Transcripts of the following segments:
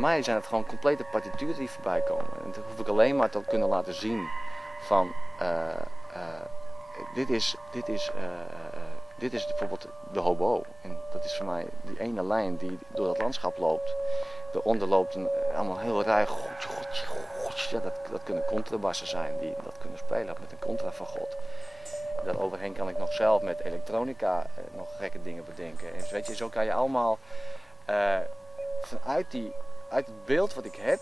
mij zijn het gewoon complete partituren die voorbij komen. En dan hoef ik alleen maar te kunnen laten zien van dit is bijvoorbeeld de hobo. En dat is voor mij die ene lijn die door dat landschap loopt. Daaronder loopt allemaal heel ruig. Ja, dat kunnen contrabassen zijn die dat kunnen spelen met een contrafagot. Daaroverheen kan ik nog zelf met elektronica nog gekke dingen bedenken. En weet je, zo kan je allemaal vanuit het beeld wat ik heb,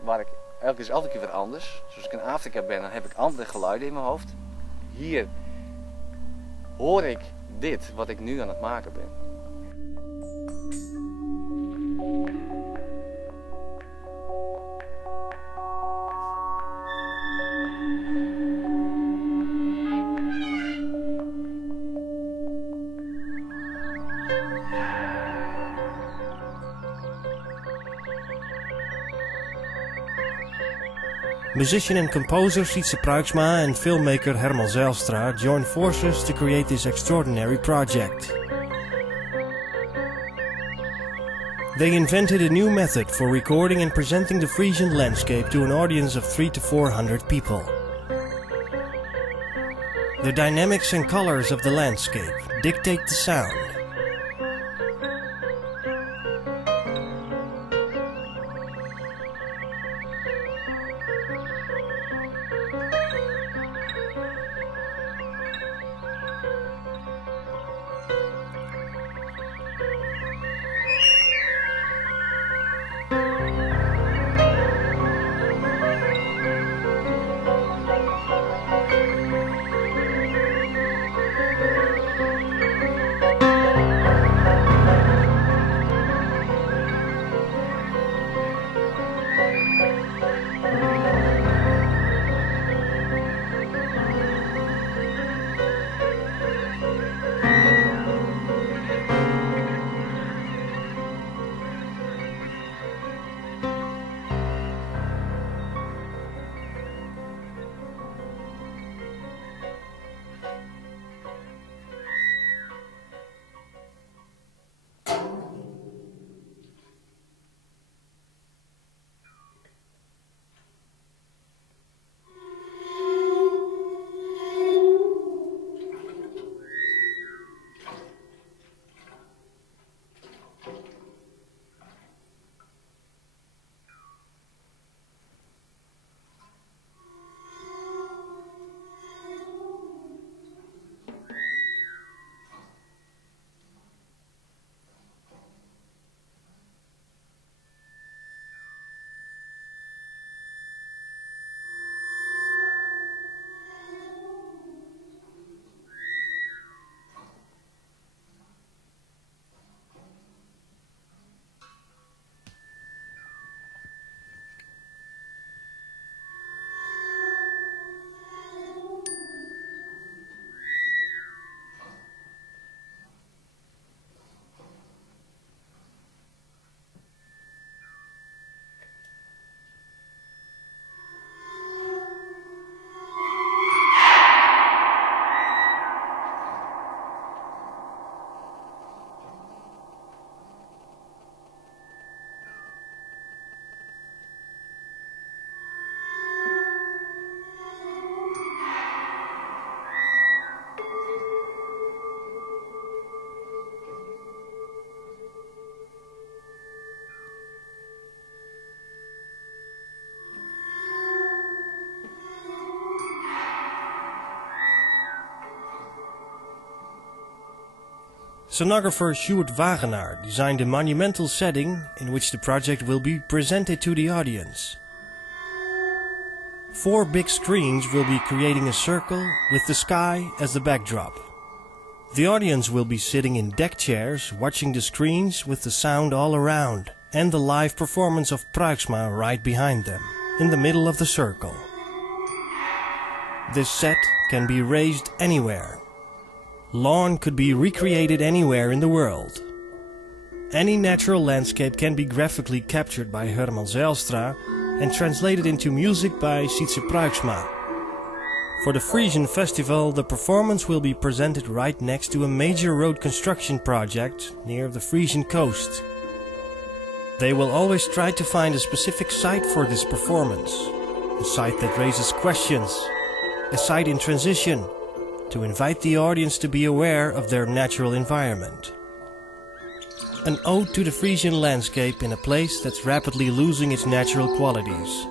waar ik elke keer weer anders. Dus als ik in Afrika ben, dan heb ik andere geluiden in mijn hoofd. Hier hoor ik dit wat ik nu aan het maken ben. Musician and composer Sietse Pruiksma and filmmaker Herman Zijlstra joined forces to create this extraordinary project. They invented a new method for recording and presenting the Frisian landscape to an audience of 300 to 400 people. The dynamics and colors of the landscape dictate the sound. Sonographer Sjoerd Wagenaar designed a monumental setting in which the project will be presented to the audience. 4 big screens will be creating a circle with the sky as the backdrop. The audience will be sitting in deck chairs watching the screens with the sound all around and the live performance of Pruiksma right behind them, in the middle of the circle. This set can be raised anywhere. Lawn could be recreated anywhere in the world. Any natural landscape can be graphically captured by Herman Zijlstra and translated into music by Sietse Pruiksma. For the Frisian Festival, the performance will be presented right next to a major road construction project near the Frisian coast. They will always try to find a specific site for this performance, a site that raises questions, a site in transition, to invite the audience to be aware of their natural environment. An ode to the Frisian landscape in a place that's rapidly losing its natural qualities.